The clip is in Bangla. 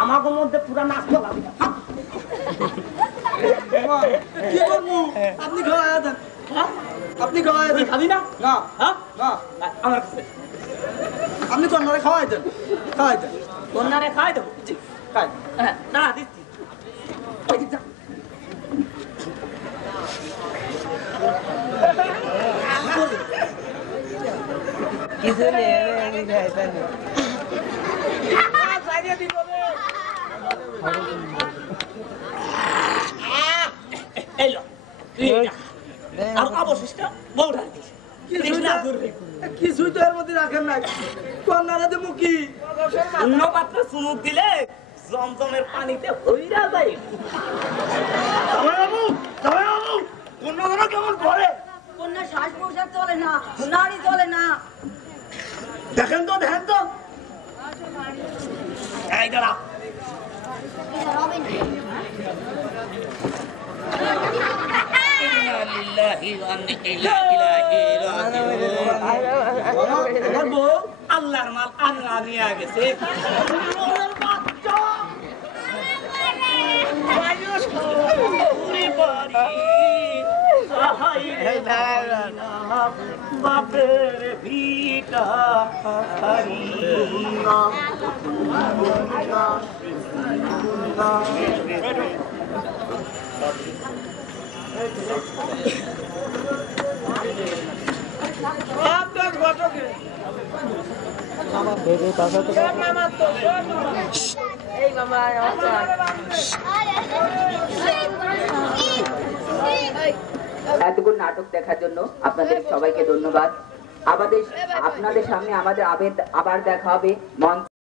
আমাকে মধ্যে পুরা নাচ লাগাবি কি করব? আপনি খাওয়া দেন হ্যাঁ? আপনি খাওয়া দেন খাবি না? না হ্যাঁ? না। আমার কাছে। আপনি কন্যারে খাওয়াই দেন খাওয়াই দেন। কন্যারে খাই দেবো? জি। খাই। হ্যাঁ, না দিচ্ছি। ওই দিক কিছু নেই আর অবশিষ্ট কিছুই তো এর মধ্যে রাখেন নাই? কন্যারে দেবো কি? অন্য পাত্র চুমুক দিলে জমজমের পানিতে হইরা যায়। কেমন করে? কন্যা শ্বাস প্রশ্বাস চলে না নারী চলে না। দেখেন তো দেখেন তো। এই দাঁড়া। আল্লাহর মাল আল্লাহ নিয়ে গেছে বাপের ভিটা হারি না। নমস্কার নাটক দেখার জন্য আপনাদের সবাইকে ধন্যবাদ। আমাদের আপনাদের সামনে আমাদের আবার দেখা হবে মঞ্চ।